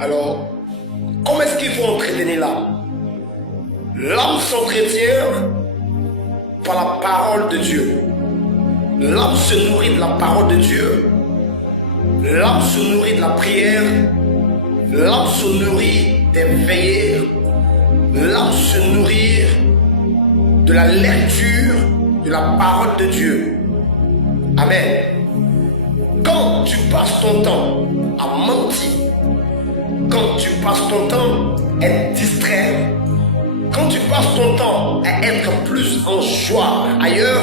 Alors, comment est-ce qu'il faut entretenir l'âme? L'âme s'entretient par la parole de Dieu. L'âme se nourrit de la parole de Dieu. L'âme se nourrit de la prière. L'âme se nourrit des veillées. L'âme se nourrit de la lecture de la parole de Dieu. Amen. Quand tu passes ton temps à mentir, quand tu passes ton temps à être distrait, quand tu passes ton temps à être plus en joie ailleurs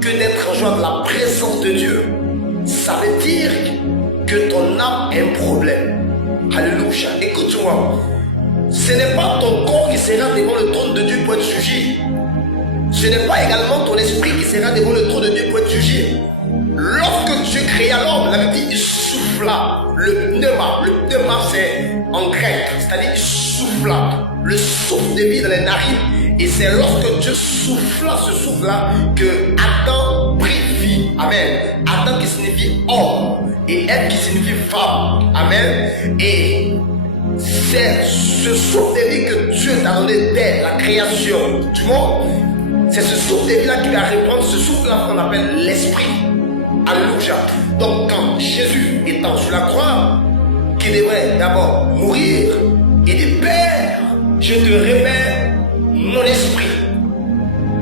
que d'être en joie de la présence de Dieu, ça veut dire que ton âme a un problème. Alléluia. Écoute-moi. Ce n'est pas ton corps qui sera devant le trône de Dieu pour être jugé. Ce n'est pas également ton esprit qui sera devant le trône de Dieu pour être jugé. Lorsque Dieu créa l'homme, la Bible dit il souffla le pneuma. Le pneuma c'est en grec, c'est-à-dire il souffla le souffle de vie dans les narines. Et c'est lorsque Dieu souffla ce souffle-là que Adam prit vie. Amen. Adam qui signifie homme et Ève qui signifie femme. Amen. Et c'est ce souffle de vie que Dieu t'a donné dès la création du monde. C'est ce souffle de vie-là qui va répondre, ce souffle-là qu'on appelle l'esprit. Alléluia. Donc quand Jésus étant sur la croix, qui devrait d'abord mourir, il dit Père, je te remets mon esprit.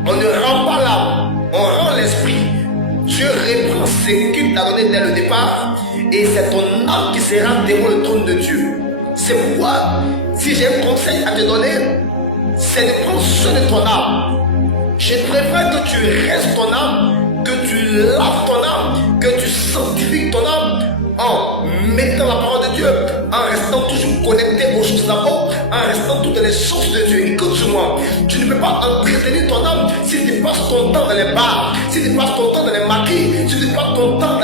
On ne rend pas l'âme, on rend l'esprit. Dieu reprend ce qu'il t'a donné dès le départ et c'est ton âme qui sera devant le trône de Dieu. C'est pourquoi, si j'ai un conseil à te donner, c'est de prendre soin de ton âme. Je préfère que tu restes ton âme, que tu laves ton âme, que tu sanctifies ton âme en mettant la parole de Dieu, en restant toujours connecté aux choses d'abord, en restant toutes les sources de Dieu. Écoute-moi, tu ne peux pas entretenir ton âme si tu passes ton temps dans les bars, si tu passes ton temps dans les maquis, si tu passes ton temps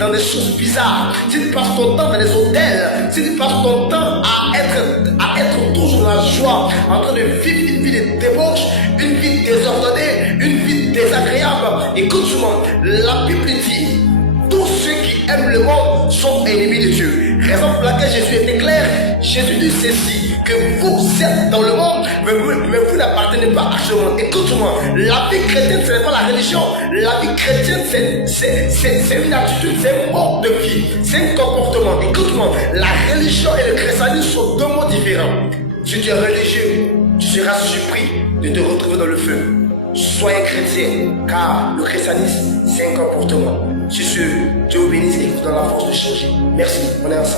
dans des choses bizarres, si tu passes ton temps dans les hôtels, si tu passes ton temps à être toujours dans la joie, en train de vivre une vie de débauche, une vie désordonnée, une vie désagréable. Écoute-moi, la Bible dit tous ceux qui aiment le monde sont ennemis de Dieu. Raison pour laquelle Jésus était clair. Jésus dit ceci, que vous êtes dans le monde, mais vous n'appartenez pas à ce monde. Écoute-moi, la vie chrétienne, ce n'est pas la religion. La vie chrétienne, c'est une attitude, c'est un mode de vie, c'est un comportement. Écoute-moi, la religion et le christianisme sont deux mots différents. Si tu es religieux, tu seras surpris de te retrouver dans le feu. Soyez chrétien, car le christianisme, c'est un comportement. Sur ce, Dieu vous bénisse et vous donne la force de changer. Merci, on est ensemble.